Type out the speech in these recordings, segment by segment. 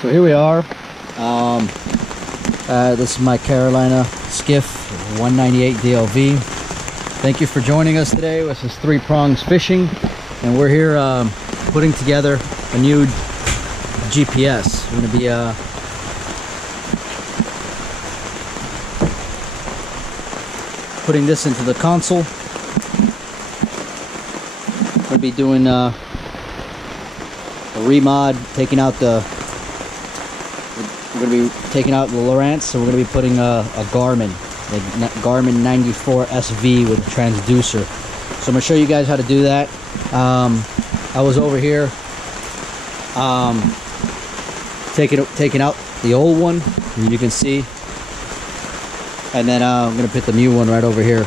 So here we are. This is my Carolina Skiff 198 DLV. Thank you for joining us today. This is Three Prongs Fishing, and we're here putting together a new GPS. We're going to be putting this into the console. We're going to be doing a remod, taking out the. We're going to be taking out the Lowrance, so we're going to be putting a Garmin, Garmin 94 SV with a transducer. So I'm going to show you guys how to do that. I was over here taking out the old one, and you can see, and then I'm going to put the new one right over here,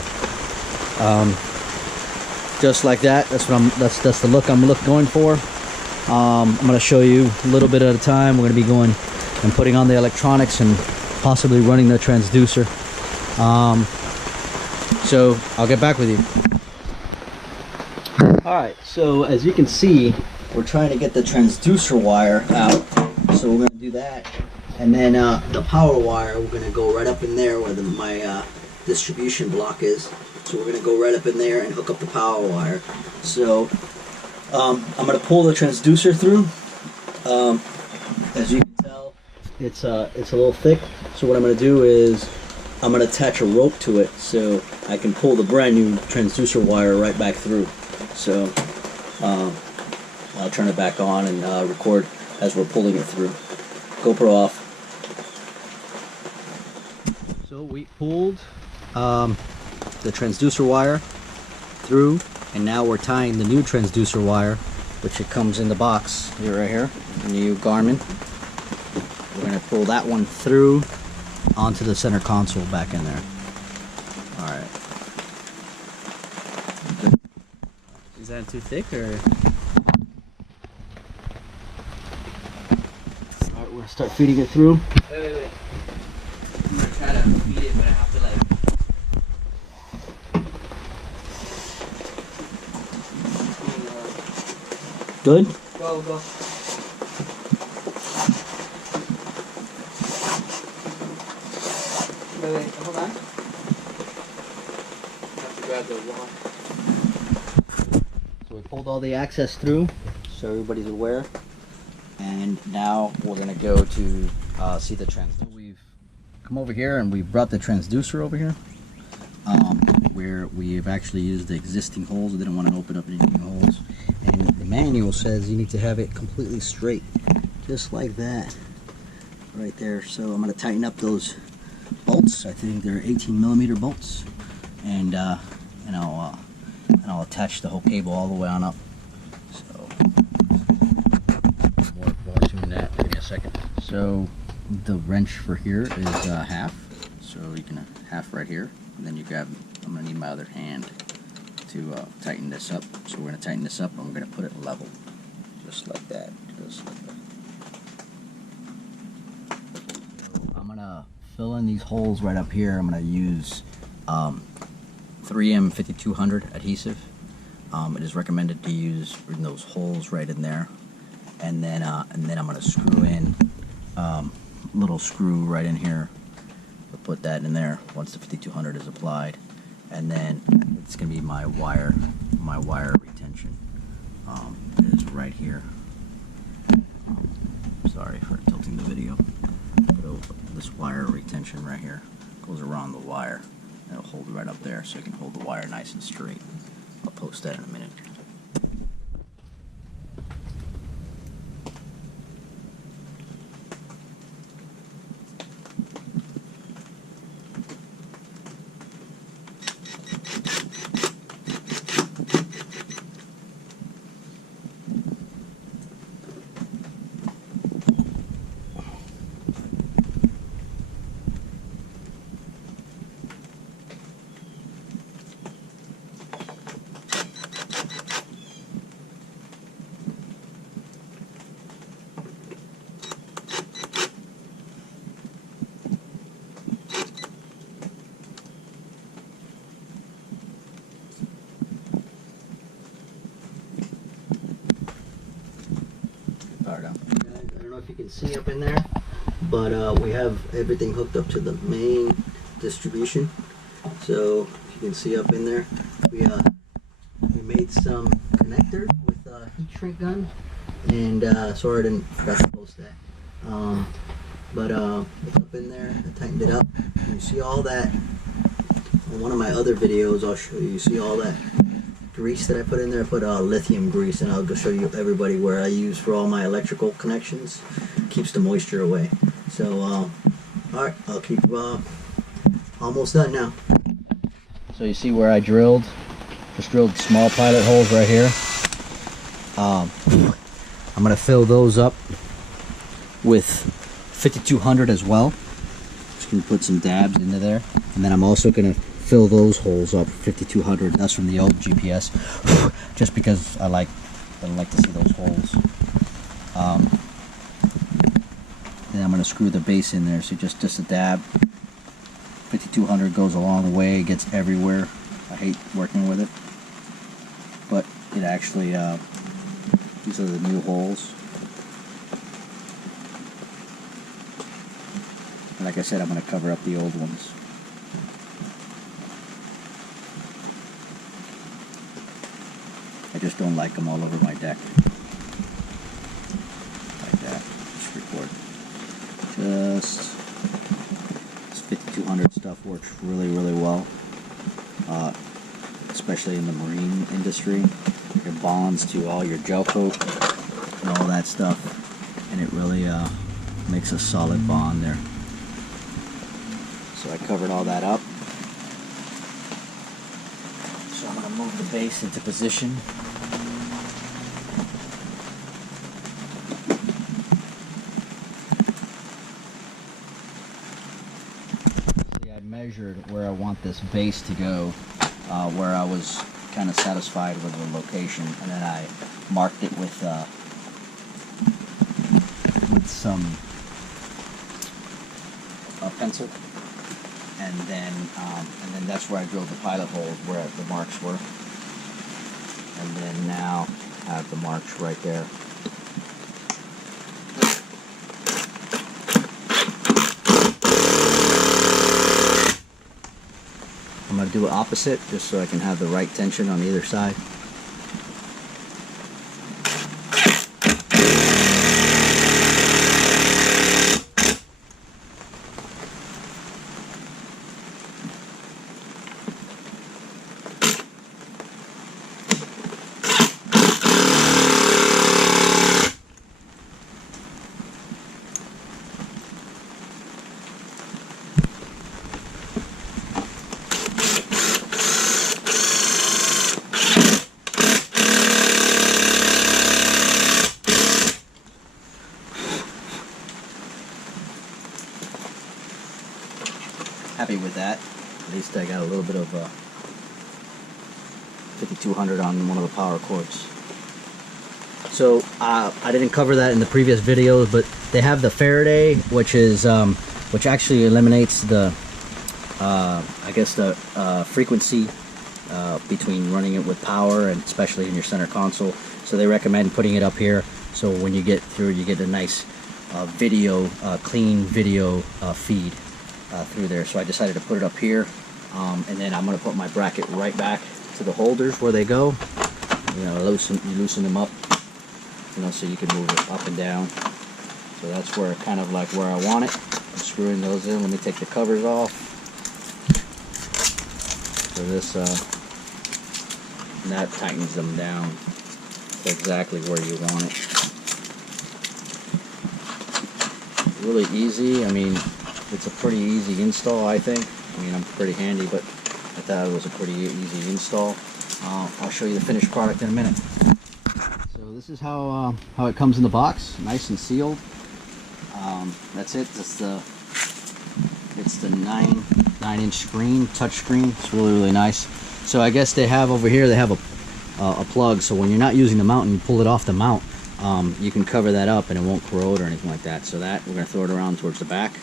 just like that. That's what that's the look I'm going for. I'm going to show you a little bit at a time. We're going to be going and putting on the electronics and possibly running the transducer. So I'll get back with you. Alright, so as you can see, we're trying to get the transducer wire out. So we're going to do that. And then the power wire, we're going to go right up in there where my distribution block is. So we're going to go right up in there and hook up the power wire. So I'm going to pull the transducer through. As you can tell, it's a little thick. So what I'm going to do is I'm going to attach a rope to it so I can pull the brand new transducer wire right back through. So I'll turn it back on and record as we're pulling it through. GoPro off. So we pulled the transducer wire through, and now we're tying the new transducer wire, which it comes in the box here, right here, the new Garmin. We're going to pull that one through onto the center console back in there. Alright. Is that too thick, or? Alright, we're going to start feeding it through. Wait. I'm going to try to feed it, but I have to Good? Go. Wait, hold on. I have to grab the wall. So we pulled all the access through, so everybody's aware. And now we're going to go to see the transducer. We've come over here and we've brought the transducer over here, where we've actually used the existing holes. We didn't want to open up any new holes. And the manual says you need to have it completely straight, just like that, right there. So I'm going to tighten up those bolts. I think they're 18mm bolts, and I'll attach the whole cable all the way on up. So more to that. Give me a second. So the wrench for here is half. So you can half right here, and then you grab. I'm going to need my other hand to tighten this up. So we're going to tighten this up, and we're going to put it level, just like that. So I'm going to fill in these holes right up here. I'm going to use 3M 5200 adhesive. It is recommended to use in those holes right in there, and then I'm going to screw in little screw right in here. We'll put that in there once the 5200 is applied. And then it's going to be my wire retention. It is right here. Sorry for tilting the video. But this wire retention right here goes around the wire. And it'll hold right up there, so you can hold the wire nice and straight. I'll post that in a minute. don't know if you can see up in there, but we have everything hooked up to the main distribution. So you can see up in there, we made some connector with a heat shrink gun, and sorry I didn't forgot to post that. But it's up in there. I tightened it up. You see all that on one of my other videos. I'll show you. You see all that grease that I put in there. I put lithium grease, and I'll go show you everybody where I use for all my electrical connections. Keeps the moisture away. So all right, I'll keep almost done now. So you see where I drilled? Just drilled small pilot holes right here. I'm gonna fill those up with 5200 as well. Just gonna put some dabs into there, and then I'm also gonna fill those holes up 5200. That's from the old GPS, just because I like to see those holes. Then I'm gonna screw the base in there. So just a dab. 5200 goes a long way. It gets everywhere. I hate working with it, but it actually these are the new holes. And like I said, I'm going to cover up the old ones. I just don't like them all over my deck. Like that. Just record. Just this 5200 stuff works really, really well. Especially in the marine industry. It bonds to all your gel coat and all that stuff. And it really makes a solid bond there. So I covered all that up. So I'm going to move the base into position. See, I measured where I want this base to go, where I was kind of satisfied with the location, and then I marked it with some pencil. And then that's where I drilled the pilot holes, where the marks were. And then now I have the marks right there. I'm going to do it opposite, just so I can have the right tension on either side. Happy with that. At least I got a little bit of 5200 on one of the power cords. So I didn't cover that in the previous videos, but they have the Faraday, which is which actually eliminates the I guess the frequency between running it with power, and especially in your center console. So they recommend putting it up here, so when you get through, you get a nice video, clean video feed through there. So I decided to put it up here, and then I'm going to put my bracket right back to the holders where they go. You know, you loosen them up, you know, so you can move it up and down. So that's where kind of like where I want it. I'm screwing those in. Let me take the covers off. So this and that tightens them down to exactly where you want it. Really easy. I mean, it's a pretty easy install, I think. I mean, I'm pretty handy, but I thought it was a pretty easy install. I'll show you the finished product in a minute. So this is how it comes in the box, nice and sealed. That's it. It's the 9-inch screen, touch screen. It's really, really nice. So I guess they have over here, they have a plug, so when you're not using the mount and you pull it off the mount, you can cover that up and it won't corrode or anything like that. So that, we're going to throw it around towards the back.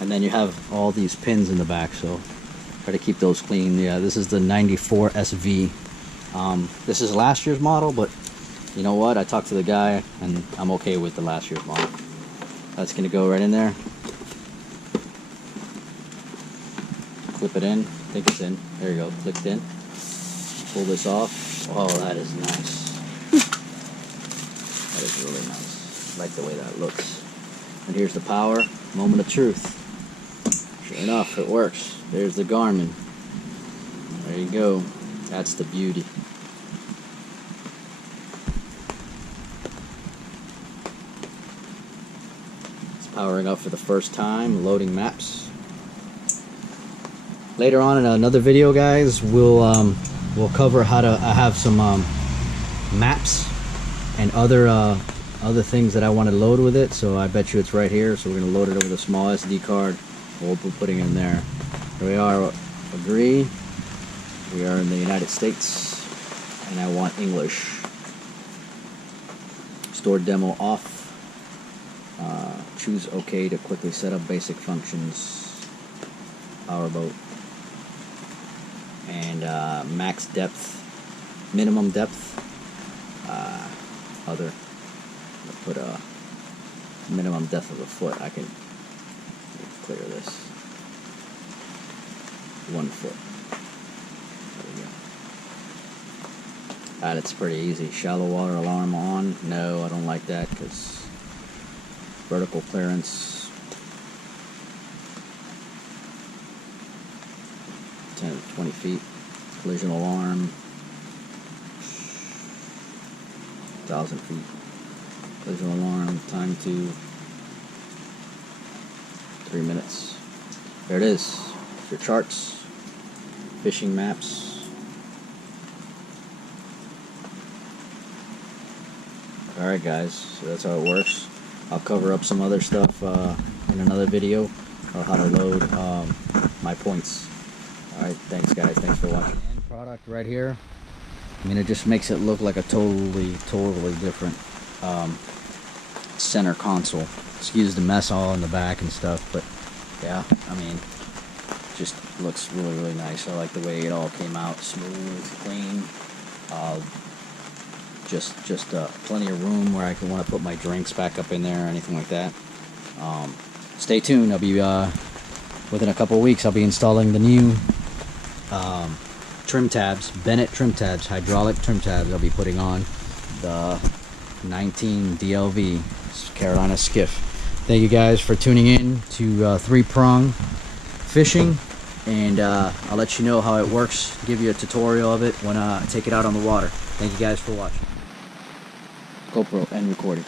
And then you have all these pins in the back, so try to keep those clean. Yeah, this is the 94 SV. This is last year's model, but you know what? I talked to the guy and I'm okay with the last year's model. That's going to go right in there. Clip it in. I think it's in. There you go. Clicked in. Pull this off. Oh, that is nice. That is really nice. I like the way that looks. And here's the power. Moment of truth. Sure enough, it works. There's the Garmin. There you go. That's the beauty. It's powering up for the first time, loading maps. Later on in another video, guys, we'll cover how to have some maps and other things that I want to load with it. So I bet you it's right here. So we're going to load it over the small SD card. We'll be putting it in there. Here we are. Agree. We are in the United States, and I want English. Store demo off. Choose OK to quickly set up basic functions. Powerboat. And max depth, minimum depth. Other. I'll put a minimum depth of a foot. I can clear this. 1 foot. It's pretty easy. Shallow water alarm on. No, I don't like that because vertical clearance 10 to 20 feet. Collision alarm 1,000 feet. Collision alarm time to 3 minutes. There it is. Your charts, fishing maps. Alright guys, so that's how it works. I'll cover up some other stuff in another video, or how to load my points. Alright, thanks guys, thanks for watching. End product right here. I mean, it just makes it look like a totally different center console. Excuse the mess all in the back and stuff, but yeah, I mean, just looks really nice. I like the way it all came out, smooth, clean. Just plenty of room where I can want to put my drinks back up in there or anything like that. Stay tuned. I'll be within a couple of weeks. I'll be installing the new trim tabs, Bennett trim tabs, hydraulic trim tabs. I'll be putting on the 19 DLV Carolina Skiff. Thank you guys for tuning in to 3-prong fishing, and I'll let you know how it works. Give you a tutorial of it when I take it out on the water. Thank you guys for watching. GoPro and recording.